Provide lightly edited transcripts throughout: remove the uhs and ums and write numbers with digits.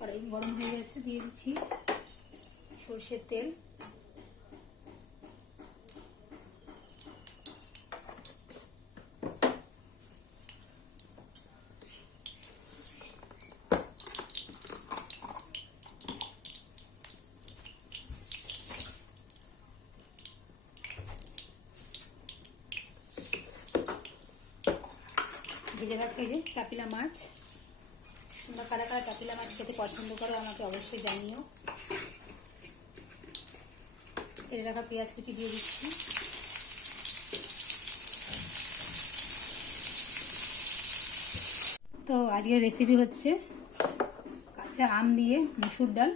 কড়াই গরম হয়ে গেছে, দিয়ে দিচ্ছি সরষের তেল। ভেজে রাখা এই যে চাপিলা মাছ, তোমরা কারা কারা চাপিলা মাছ খেতে পছন্দ করো আমাকে অবশ্যই জানিও। তেলে রাখা পেঁয়াজ কুচি দিয়ে দিচ্ছি। তো আজকের রেসিপি হচ্ছে কাঁচা আম দিয়ে মসুর ডাল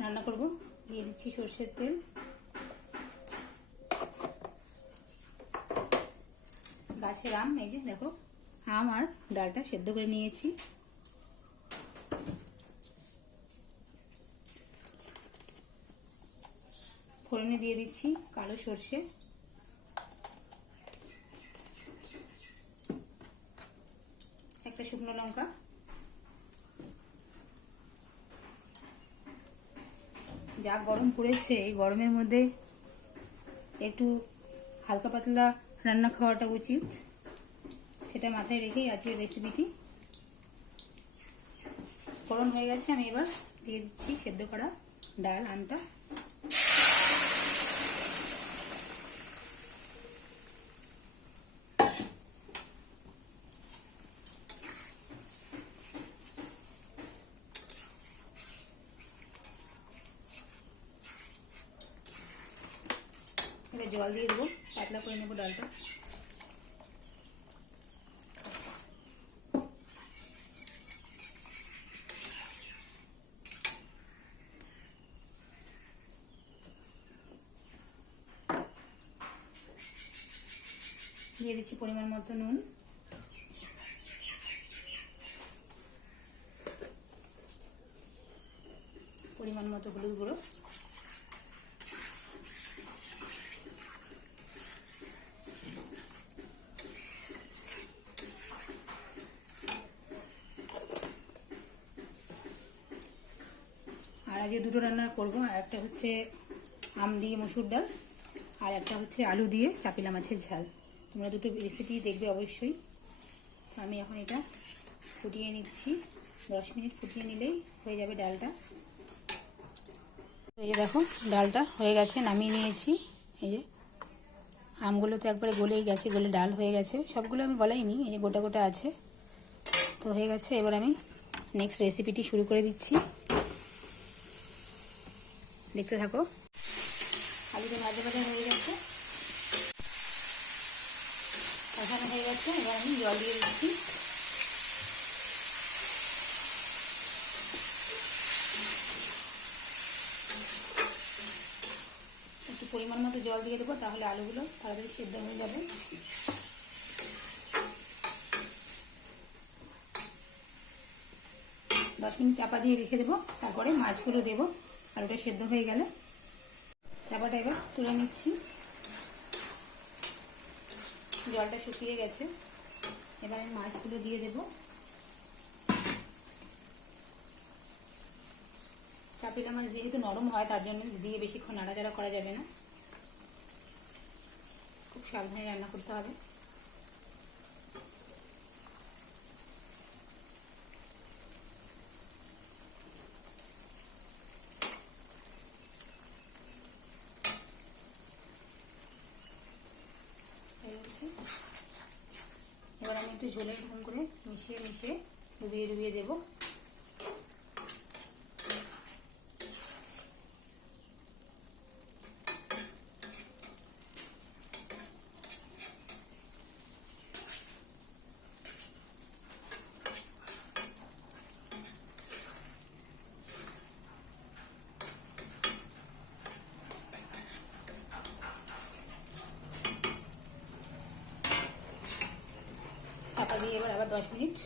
রান্না করব। দিয়ে দিচ্ছি সরষের তেল, গাছের আম, এই যে দেখো আম আর ডালটা সেদ্ধ করে নিয়েছি। ফোড়নে দিয়ে দিচ্ছি কালো সর্ষে, একটা শুকনো লঙ্কা, যা গরম পড়েছে এই গরমের মধ্যে একটু হালকা পাতলা রান্না খাওয়াটা উচিত, সেটা মাথায় রেখেই আজকের রেসিপিটি। ফোড়ন হয়ে গেছে, আমি এবার দিয়ে দিচ্ছি সেদ্ধ করা ডাল, আমটা। এবার জল দিয়ে দেবো, পাতলা করে নেবো ডালটা। দিয়ে দিচ্ছি পরিমাণ মতো নুন, পরিমাণ মতো হলুদ গুঁড়ো, আর আজকে দুটো রান্না করব। একটা হচ্ছে আম দিয়ে মসুর ডাল, আর একটা হচ্ছে আলু দিয়ে চাপিলা মাছের ঝাল। তোমরা দুটো রেসিপি দেখবে অবশ্যই। আমি এখন এটা ফুটিয়ে নিচ্ছি, 10 মিনিট ফুটিয়ে নিলেই হয়ে যাবে ডালটা। এই যে দেখো ডালটা হয়ে গেছে, নামিয়ে নিয়েছি। এই যে আমগুলো তো একবারে গলেই গেছে, গলে ডাল হয়ে গেছে, সবগুলো আমি গলাইনি, এই যে গোটা গোটা আছে, তো হয়ে গেছে। এবার আমি নেক্সট রেসিপিটি শুরু করে দিচ্ছি, দেখতে থাকো। আলুটা ভাজা ভাজা হয়ে গেছে, কষানো হয়ে গেছে। এবার আমি জল দিয়ে দিচ্ছি। একটু পরিমাণ মতো জল দিয়ে দেবো, তাহলে আলুগুলো তাড়াতাড়ি সেদ্ধ হয়ে যাবে। দশ মিনিট চাপা দিয়ে রেখে দেবো, তারপরে মাছগুলো দেবো। আলুটা সেদ্ধ হয়ে গেলে চাপাটা এবার তুলে নিচ্ছি। জলটা শুকিয়ে গেছে, এবার আমি মাছগুলো দিয়ে দেবো। চাপিলা মাছ যেহেতু নরম হয়, তার জন্য দিয়ে বেশিক্ষণ নাড়াচাড়া করা যাবে না, খুব সাবধানে রান্না করতে হবে। এবার আমি একটু ঝোলে ঢাল করে মিশিয়ে মিশিয়ে ডুবিয়ে ডুবিয়ে দেবো। চাপা দিয়ে এবার আবার 10 মিনিট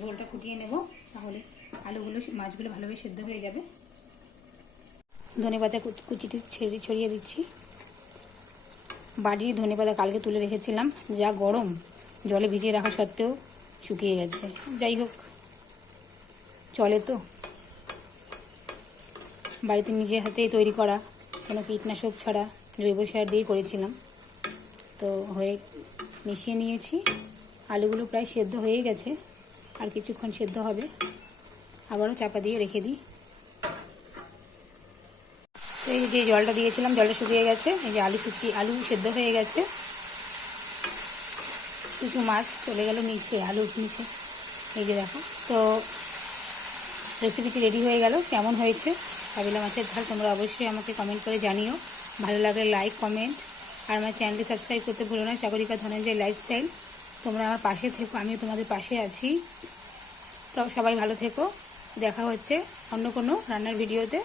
ঝোলটা ফুটিয়ে নেব, তাহলে আলুগুলো মাছগুলো ভালোভাবে সেদ্ধ হয়ে যাবে। ধনেপাতা কুচিটি ছড়িয়ে দিচ্ছি। বাড়ির ধনেপাতা কালকে তুলে রেখেছিলাম, যা গরম, জলে ভিজিয়ে রাখা সত্ত্বেও শুকিয়ে গেছে। যাই হোক, চলে তো, বাড়িতে নিজের হাতেই তৈরি করা, কোনো কীটনাশক ছাড়া জৈব সার দিয়ে করেছিলাম। তো হয়ে মিশিয়ে নিয়েছি। আলুগুলো প্রায় সেদ্ধ হয়ে গেছে, আর কিছুক্ষণ সেদ্ধ হবে। আবারও চাপা দিয়ে রেখে দিই। তো এই যে জলটা দিয়েছিলাম, জলটা শুকিয়ে গেছে। এই যে আলু সেদ্ধ হয়ে গেছে। কিছু মাছ চলে গেল নিচে, আলুর নিচে, এই যে দেখো। তো রেসিপিটি রেডি হয়ে গেল। কেমন হয়েছে কাবিলা মাছের ঝাল তোমরা অবশ্যই আমাকে কমেন্ট করে জানিও। ভালো লাগলে লাইক, কমেন্ট, আর আমার চ্যানেলটি সাবস্ক্রাইব করতে ভুলো না। সাগরিকা ধনঞ্জয় লাইফস্টাইল। তোমরা আমার পাশে থেকো, আমিও তোমাদের পাশে আছি। তো সবাই ভালো থেকো। দেখা হচ্ছে অন্য কোনো রান্নার ভিডিওতে।